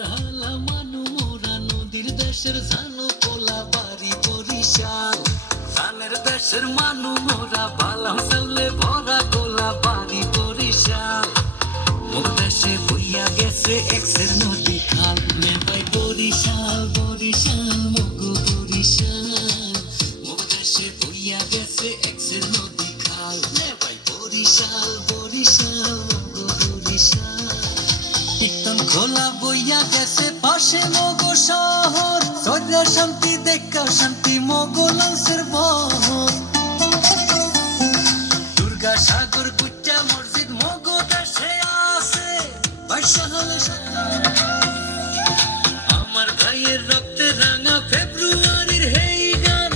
জালা মানু মোরা নদীর দেশের জানো পোলা বাড়ি বরিশাল ধানের দেশের মানু মোরা বালাম চালে ভরা গোলা বাড়ি বরিশাল মোর দেশে বইয়া গেছে এক্সের নদী খাল নে ভাই বরিশাল বরিশাল মগো বরিশাল মোর দেশে বইয়া গেছে এক্সের নদী খাল নে ভাই বরিশাল বরিশাল মগো বরিশাল টিকটন খোলা বইয়া গেছে পাশে মগো শহর সৈরা শান্তি দেখা শান্তি মগো লঞ্চের বহর দুর্গা সাগর কুচ্চা মসজিদ মগো দেশে আছে বাইশাহালে আমার ভাইয়ের রক্তে রাঙা ফেব্রুয়ারির হেই গান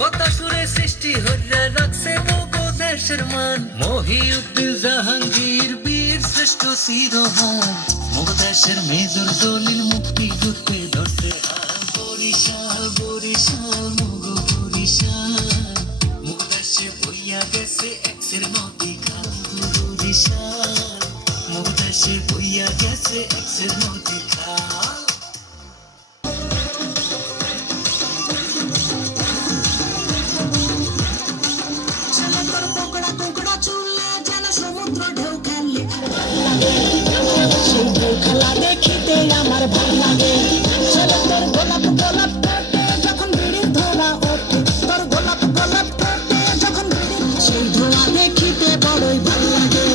কথা সুরে সৃষ্টি হইয়া রাখছে মগো দেশের মান মহিউদ্দিন জাহাঙ্গীর বীর শ্রেষ্ঠ শিরোহান মগো দেশের মেজর দলিল মুক্তি যুদ্ধে ধরছে বরিশাল বরিশাল মগো বরিশাল মগো দেশে বইয়া গেছে এক্সের নদী খাল বরিশাল মগো দেশে বইয়া গেছে এক্সের নদী খাল খেলা দেখিতে আমার ভালো লাগে ছেলে তোর গোলাপ গোলাপ ফোটে যখন বিড়ি ধোয়া ওঠে তোর গোলাপ গোলাপ ফোটে যখন বিড়ি সেই ধোয়া দেখিতে বড়ই ভালো লাগে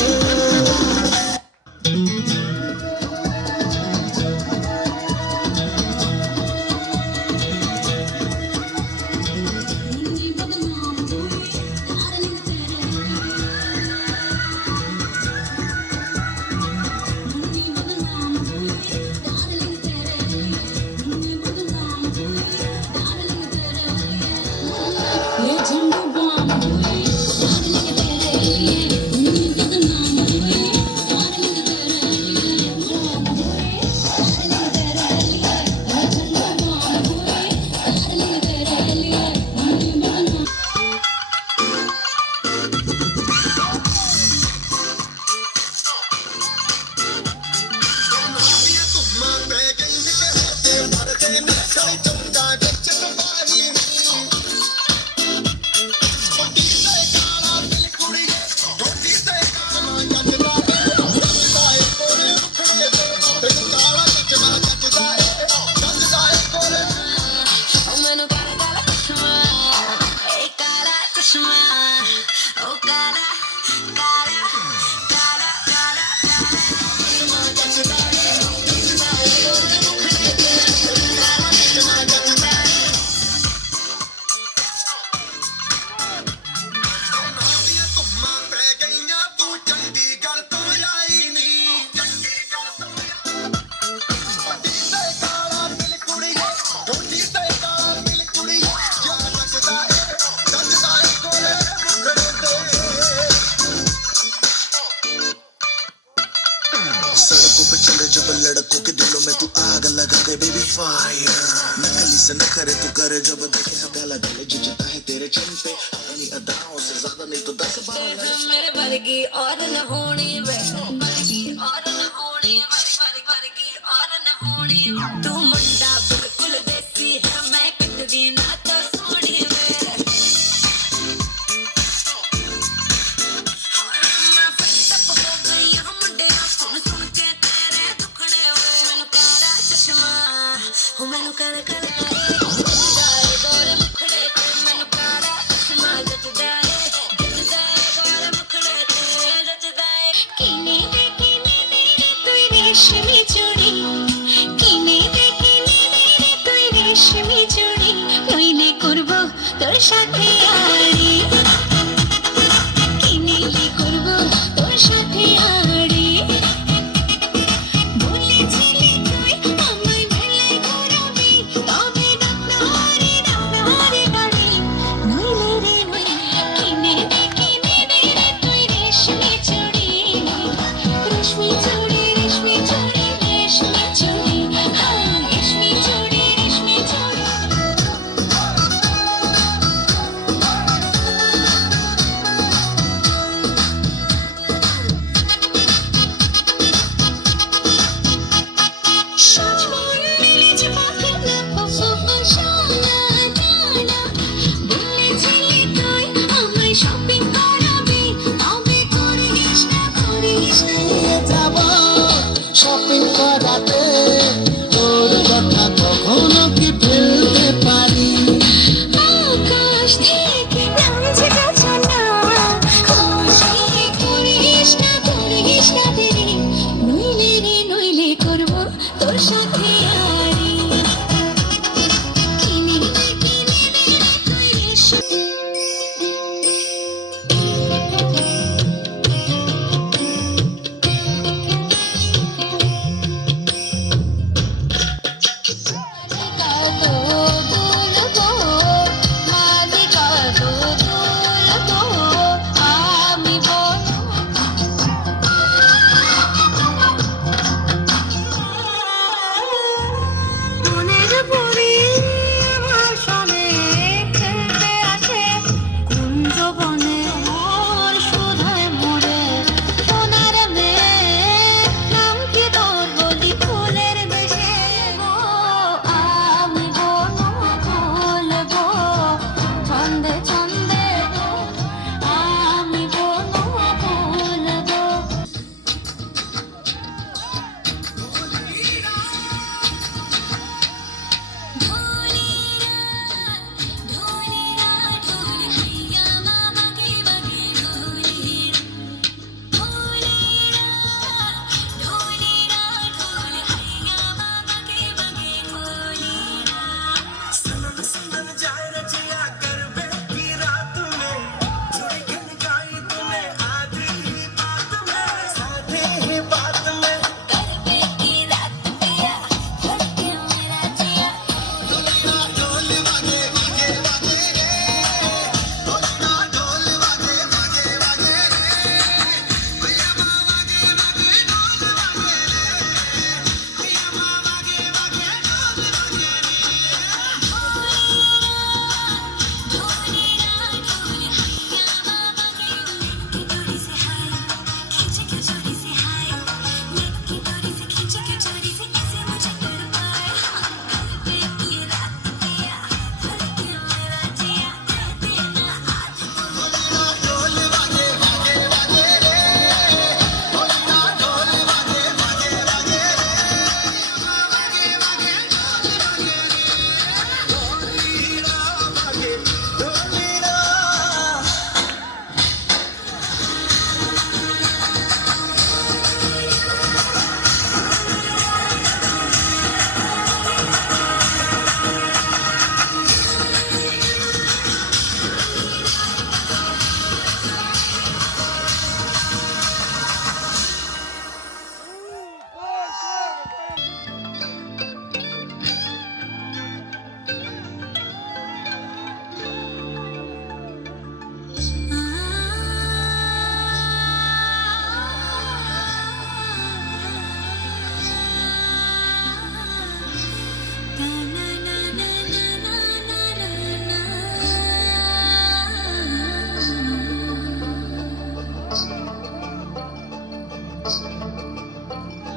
लड़कों के दिलों में तू आग लगा दे बेबी फायर नकली से नखरे तू करे जब देखे सब गला गले जुझता है तेरे चेहरे पे अपनी अदाओं से ज्यादा नहीं तो 10-12 मेरे वर्गी और न होनी वर्गी और न होनी वर्गी और न होनी तू मुंडा बिल्कुल देसी है मैं कितनी ना तो सोनी मैनू कर कर जाए गोरे मुखड़े पे मैनू काड़ा चश्मा जचदा गोरे मुखड़े पे जचदा किने दे तुई रेशमी चूड़ी किने दे तुई रेशमी चूड़ी नइले करबो तोर साथे आड़ी किने ले करबो तोर साथे आड़ी বলেছিলি তুই আমায় মেলে ঘোরাবি তবে না নিয়ে যাব শপিং করাতে তোর কথা কখনো কি ফেলতে পারি আকাশ থেকে নামছে গাছনা খুশি করিস না দেরি নইলে করবো তোর সাথে আরি কিনে দে তুই এসো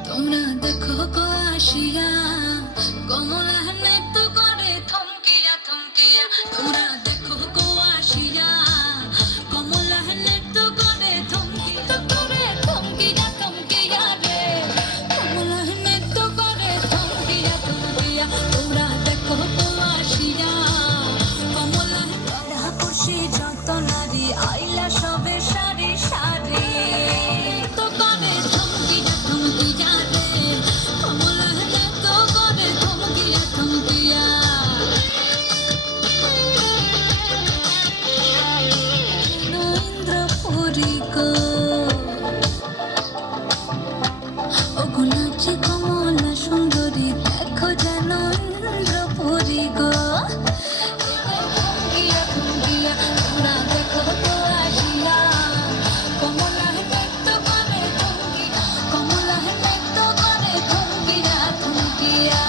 তোমরা দেখো গো আসিয়া কমলা নৃত্য করে থমকিয়া তোমরা দেখো গো আসিয়া কমলা নৃত্য করে থমকিয়া রে কমলা নৃত্য করে থমকিয়া তোমরা দেখো গো আসিয়া কমলা ধরা খুশি যত নারী আইলা সবে সারি সারি তো করে থমকিয়া রে কমলা নৃত্য করে থমকিয়া ইন্দ্রপুরী গো ওগো নাচে কমলা সুন্দরী দেখো যেন ইন্দ্রপুরী গো থমকিয়া তোমরা দেখো গো আসিয়া কমলা নৃত্য করে থমকিয়া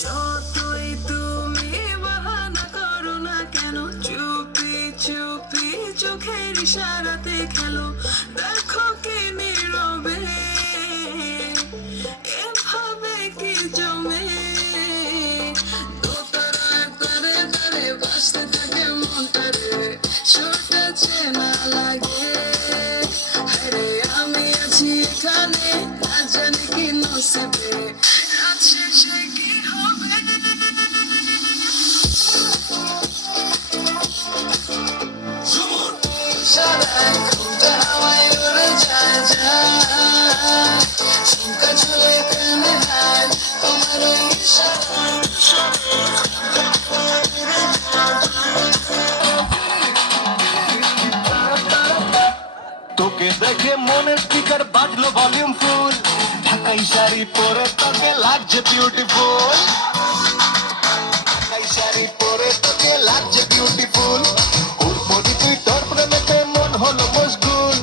যতই তুমি বাহানা করো না কেন চুপি চুপি চোখের ইশারাতে খেলো দেখো কি নীরবে এভাবে কি জমে দোতারার তারে তারে বাসতে থাকে মনটারে ছোটা চেনা লাগে। আরে আমি আছি এখানে, না জানি কি নসিবে আছে, সে কি হবে। সারায় ঘুমটা হাওয়ায় উড়ে যায় যায়, চুমকা চলে কানে হায় তোমার ওই ইশারায়। তোকে দেখে মনের স্পিকার বাজলো ভলিউম ফুল, ঢাকাই শাড়ি পরে তোকে লাগছে বিউটিফুল, ঢাকাই শাড়ি পরে তোকে লাগছে বিউটিফুল, উর্বরি তুই তোর প্রেমেতে মন হলো মশগুল,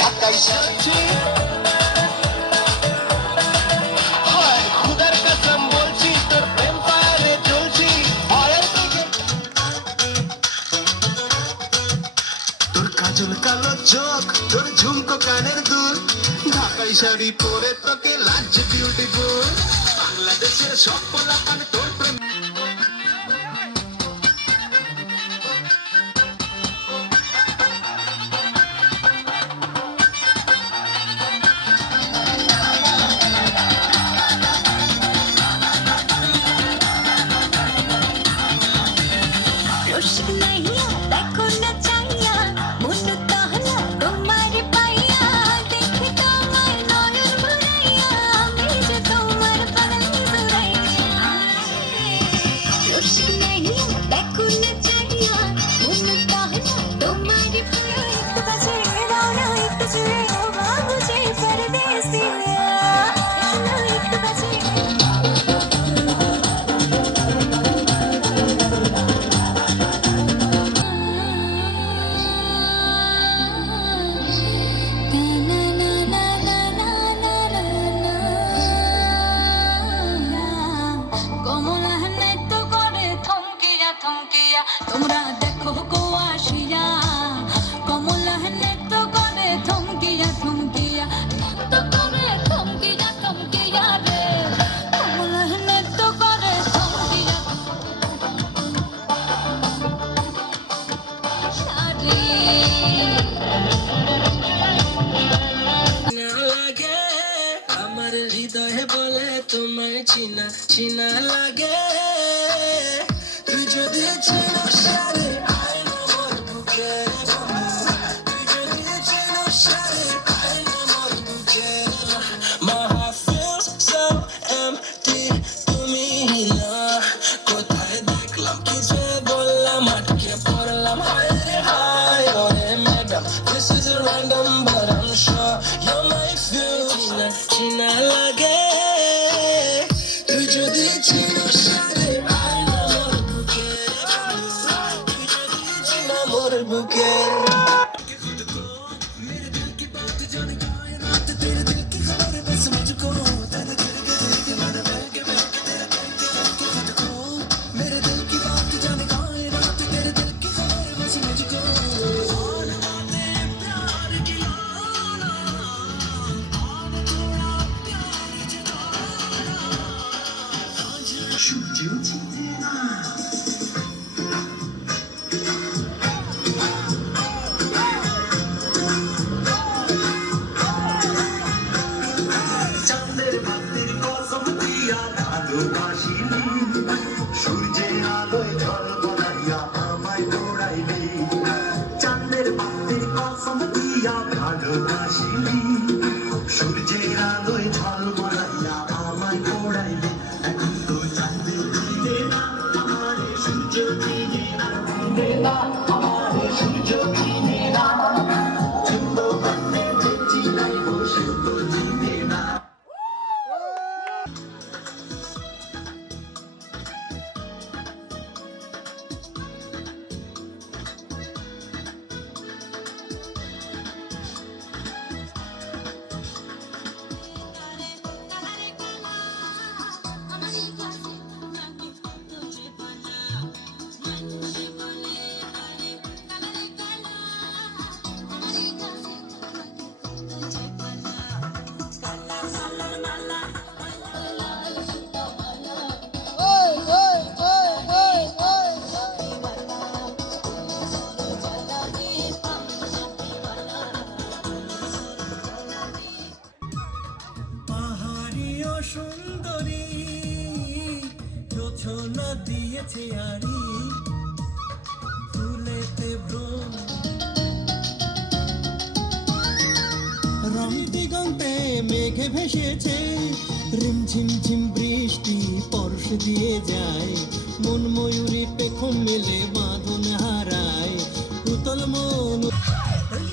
ঢাকাই শাড়ি হয় খুদার কসম বলছি তোর প্রেম ফায়ারে জ্বলছি, ভয়ের দিকে তোর কাজল কালো চোখ, তোর ঝুমকো কানের দুল, ঢাকাই শাড়ি পরে তোকে লাগছে বিউটিফুল, বাংলাদেশের সব পোলাপান তোর প্রেম। রোশক নাইয়া দেখো না চাইয়া, মন তাহলা তোমার পাইয়া, দেখে তোমার নয়ন ভরাইয়া, আমি যে তোমার পাগল জুড়াইয়া। রোশক নাইয়া দেখো না চাইয়া, মন তাহলা তোমার পাইয়া, একটু কাছে দাও না, একটু ছুঁয়ে দাও বাবু যে পরদেসিয়া, একটু কাছে কমলা নৃত্য করে থমকিয়া থমকিয়া, তোমরা দেখো গো আসিয়া, কমলা নৃত্য করে থমকিয়া থমকিয়া, নৃত্য করে থমকিয়া থমকিয়া রে, কমলা নৃত্য করে থমকিয়া সারি। না লাগে আমার হৃদয়ে বলে তোমায় চিনা চিনা লাগে, তুই যদি চিনো সারে আইনো মোর বুকে, তুই যদি চিনো সারে আইনো মোর বুকে। My heart feels so empty, তুমি না কোথায় দেখলাম কি যে বললাম, আটকে পড়লাম হায় রে হায় ওরে madam, this is random but I'm sure you're my future. চিনা লাগে তুই যদি চিনো সারে আইনো মোর বুকে, তুই যদি চিনো মোর বুকে। চাঁদের বাতির কসম দিয়া ভালোবাসিনি, সূর্যের আলোয় ঝলমলাইয়া আমায় দৌড়াইলি, চাঁদের বাতির কসম দিয়া ভালোবাসিনি, সূর্যের আলোয় ঝলমলাইয়া আমায় দৌড়াইলি, এখন তো চাঁদের দিনে না আমারে সূর্য দিনে না, দিনে না আমারে সূর্য দিনে না, চিন্তা করতে যেছি নাই বসে তো দিনে না। গেছে আড়ি ফুলেতে ভ্রম রং দিগন্তে মেঘে ভেসেছে রিমঝিম ঝিম বৃষ্টি পরশ দিয়ে যায় মন ময়ূরী পেখম মেলে বাঁধন হারায় উতল মন ওই